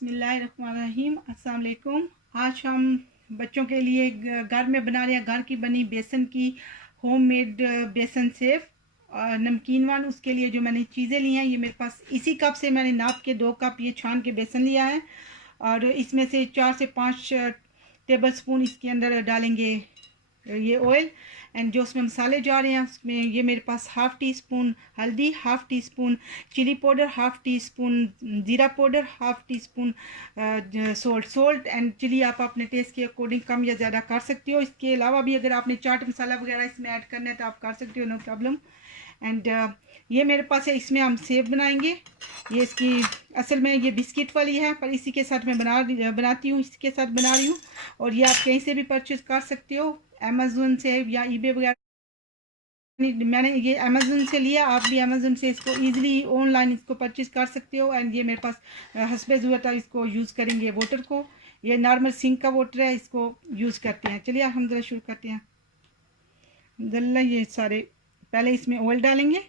बिस्मिल्लाहिर्रहमानिर्रहीम। अस्सलाम वालेकुम। आज हम बच्चों के लिए घर में बना रहे हैं घर की बनी बेसन की होममेड बेसन सेव और नमकीन वन। उसके लिए जो मैंने चीज़ें ली हैं, ये मेरे पास इसी कप से मैंने नाप के 2 कप ये छान के बेसन लिया है और इसमें से 4 से 5 टेबल स्पून इसके अंदर डालेंगे ये ऑयल। एंड जो उसमें मसाले जा रहे हैं उसमें ये मेरे पास हाफ़ टी स्पून हल्दी, half tea spoon chili powder, half tea spoon ज़ीरा powder, half tea spoon salt and chili आप अपने टेस्ट के अकॉर्डिंग कम या ज़्यादा कर सकते हो। इसके अलावा भी अगर आपने चाट मसाला वगैरह इसमें ऐड करना है तो आप कर सकते हो, नो प्रॉब्लम। एंड ये मेरे पास है, इसमें हम सेव बनाएंगे। ये इसकी असल में ये बिस्किट वाली है, पर इसी के साथ मैं बनाती हूँ, इसके साथ बना रही हूँ। और ये आप कहीं से भी परचेज़ कर सकते हो, अमेज़ोन से या ईबे वगैरह। मैंने ये अमेज़ोन से लिया, आप भी अमेज़ोन से इसको ईज़िली ऑनलाइन इसको परचेज़ कर सकते हो। एंड ये मेरे पास हस्बे हुआ था, इसको यूज़ करेंगे वाटर को। ये नॉर्मल सिंक का वाटर है, इसको यूज़ करते हैं। चलिए अल्हम्दुलिल्लाह शुरू करते हैं। अल्हम्दुलिल्लाह ये सारे पहले इसमें ऑयल डालेंगे।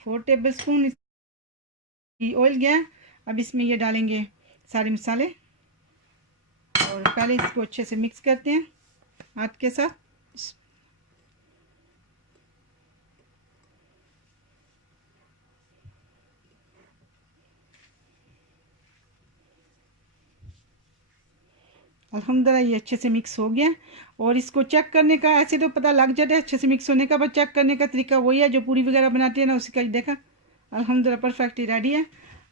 फोर टेबल स्पून ऑयल गया। अब इसमें ये डालेंगे सारे मसाले और पहले इसको अच्छे से मिक्स करते हैं हाथ के साथ। अल्हम्दुलिल्लाह ये अच्छे से मिक्स हो गया। और इसको चेक करने का, ऐसे तो पता लग जाता है अच्छे से मिक्स होने का, बट चेक करने का तरीका वही है जो पूरी वगैरह बनाते हैं ना, उसका ही देखा। अल्हम्दुलिल्लाह परफेक्ट रेडी है।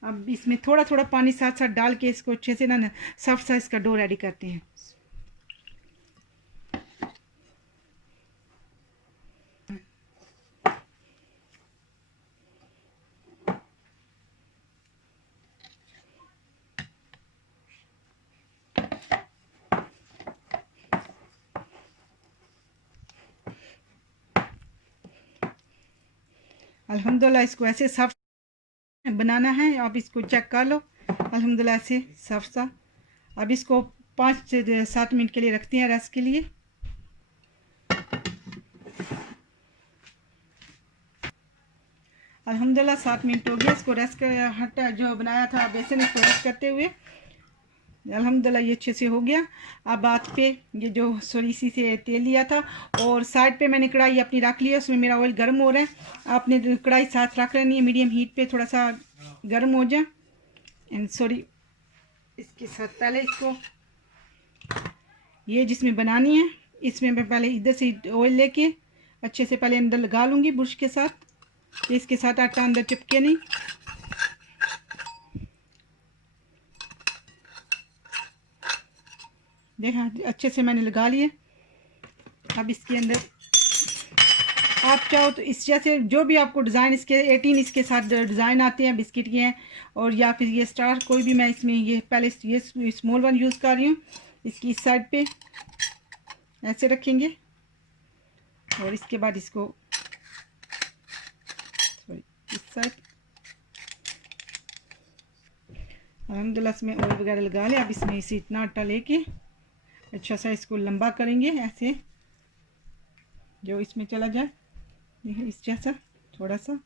अब इसमें थोड़ा थोड़ा पानी साथ साथ डाल के इसको अच्छे से ना सॉफ्ट सा इसका डो रेडी करते हैं। अल्हम्दुलिल्लाह इसको ऐसे सॉफ्ट बनाना है, आप इसको चेक कर लो। अल्हम्दुलिल्लाह ऐसे सॉफ्ट सा। अब इसको 5 से 7 मिनट के लिए रखते हैं रेस्ट के लिए। अल्हम्दुलिल्लाह 7 मिनट हो गया इसको रेस्ट कर हटा जो बनाया था बेसन, इसको रेस्ट करते हुए। अल्हम्दुलिल्लाह ये अच्छे से हो गया। अब बात पे ये जो सॉरी सी से तेल लिया था और साइड पे मैंने कढ़ाई अपनी रख ली है, उसमें मेरा ऑयल गर्म हो रहा है। आपने कढ़ाई साथ रख लेनी है मीडियम हीट पे, थोड़ा सा गर्म हो जाए। एंड सॉरी इसके साथ पहले इसको ये जिसमें बनानी है इसमें मैं पहले इधर से ऑयल लेके अच्छे से पहले अंदर लगा लूँगी ब्रश के साथ, तो इसके साथ आटा अंदर चिपके नहीं। देखा अच्छे से मैंने लगा लिए। अब इसके अंदर आप चाहो तो इस जैसे जो भी आपको डिज़ाइन इसके 18 इसके साथ डिज़ाइन आते हैं बिस्किट के हैं, और या फिर ये स्टार कोई भी, मैं इसमें ये पहले ये स्मॉल वन यूज़ कर रही हूँ। इसकी इस साइड पे ऐसे रखेंगे और इसके बाद इसको सॉरी इस साइड अल्हम्दुलिल्लाह इसमें ऑयल वगैरह लगा ले। अब इसमें इसे इतना आटा लेके अच्छा सा इसको लंबा करेंगे ऐसे, जो इसमें चला जाए इस जैसा थोड़ा सा।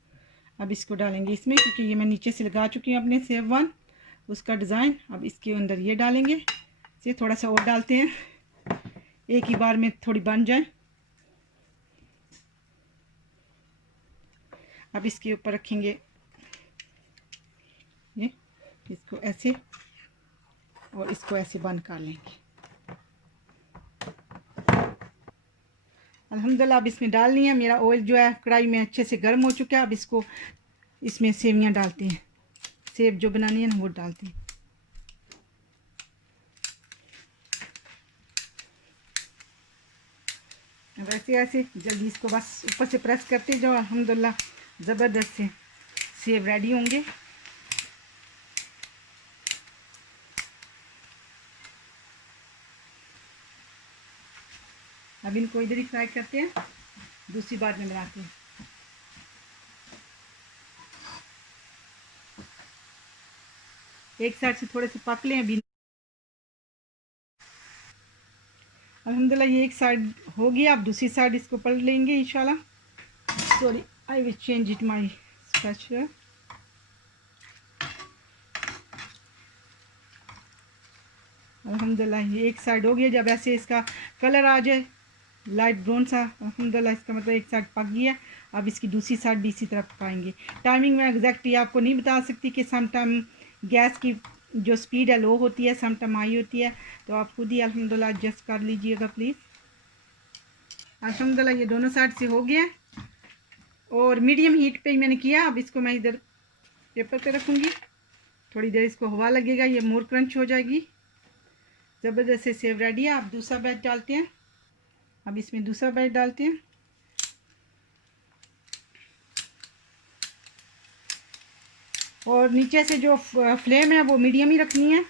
अब इसको डालेंगे इसमें, क्योंकि ये मैं नीचे से लगा चुकी हूँ अपने सेव वन उसका डिज़ाइन। अब इसके अंदर ये डालेंगे, इसे थोड़ा सा और डालते हैं, एक ही बार में थोड़ी बन जाए। अब इसके ऊपर रखेंगे ये, इसको ऐसे और इसको ऐसे बंद कर लेंगे। अल्हम्दुलिल्लाह अब इसमें डालनी है। मेरा ऑयल जो है कढ़ाई में अच्छे से गर्म हो चुका है। अब इसको इसमें सेवियां डालते हैं, सेव जो बनानी है ना वो डालते हैं। वैसे ऐसे जल्दी इसको बस ऊपर से प्रेस करते जाओ, अल्हम्दुलिल्लाह ज़बरदस्त से सेव रेडी होंगे। अब इनको इधर ही फ्राई करते हैं, दूसरी बार में बनाते हैं। एक साइड से थोड़े से पक लें अभी। अल्हम्दुलिल्लाह ये एक साइड हो गया, अब दूसरी साइड इसको पलट लेंगे इंशाल्लाह। Sorry, I will change it my spatula. अल्हम्दुलिल्लाह ये एक साइड हो गया। जब ऐसे इसका कलर आ जाए लाइट ब्राउन सा, अल्हम्दुलिल्लाह इसका मतलब एक साइड पक गया। अब इसकी दूसरी साइड भी इसी तरह पकाएंगे। टाइमिंग मैं एग्जैक्टली आपको नहीं बता सकती कि सम टाइम गैस की जो स्पीड है लो होती है, सम टाइम हाई होती है, तो आप खुद ही अल्हम्दुलिल्लाह एडजस्ट कर लीजिएगा प्लीज़। अल्हम्दुलिल्लाह ये दोनों साइड से हो गया और मीडियम हीट पे ही मैंने किया। अब इसको मैं इधर पेपर पे रखूँगी, थोड़ी देर इसको हवा लगेगा, ये मोर क्रंच हो जाएगी। ज़बरदस्त से सेव रेडी है। अब दूसरा बैच डालते हैं। अब इसमें दूसरा बैच डालते हैं और नीचे से जो फ्लेम है वो मीडियम ही रखनी है।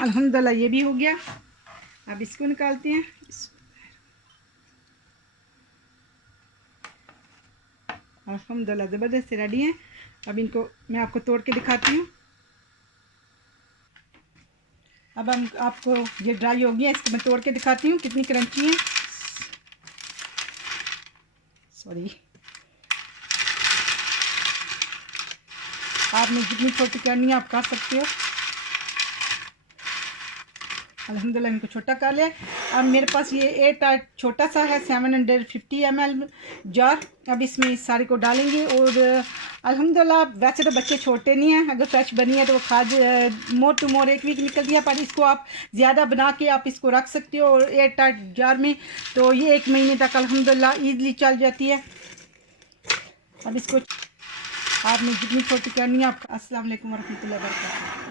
अल्हम्दुलिल्लाह ये भी हो गया। अब इसको निकालते हैं। अल्हम्दुलिल्लाह ज़बरदस्त से रेडी हैं। अब इनको मैं आपको तोड़ के दिखाती हूँ। अब हम आपको ये ड्राई हो गया, इसको मैं तोड़ के दिखाती हूँ कितनी क्रंची है। सॉरी, आपने जितनी छोटी करनी है आप कर सकते हो। अल्हम्दुलिल्लाह इनको छोटा कर लिया। अब मेरे पास ये एयर टाइट छोटा सा है 750 ml जार। अब इसमें इस सारे को डालेंगे और अल्हम्दुलिल्लाह वैसे तो बच्चे छोटे नहीं हैं, अगर फ्रेश बनी है तो वो खा मोर टू मोर 1 वीक निकल गया, पर इसको आप ज़्यादा बना के आप इसको रख सकते हो और एयर टाइट जार में, तो ये 1 महीने तक अल्हम्दुलिल्लाह ईज़िली चल जाती है। अब इसको आपने जितनी छोटी करनी है आप। अस्सलाम वालेकुम वरहमतुल्लाहि वबरकातुहू।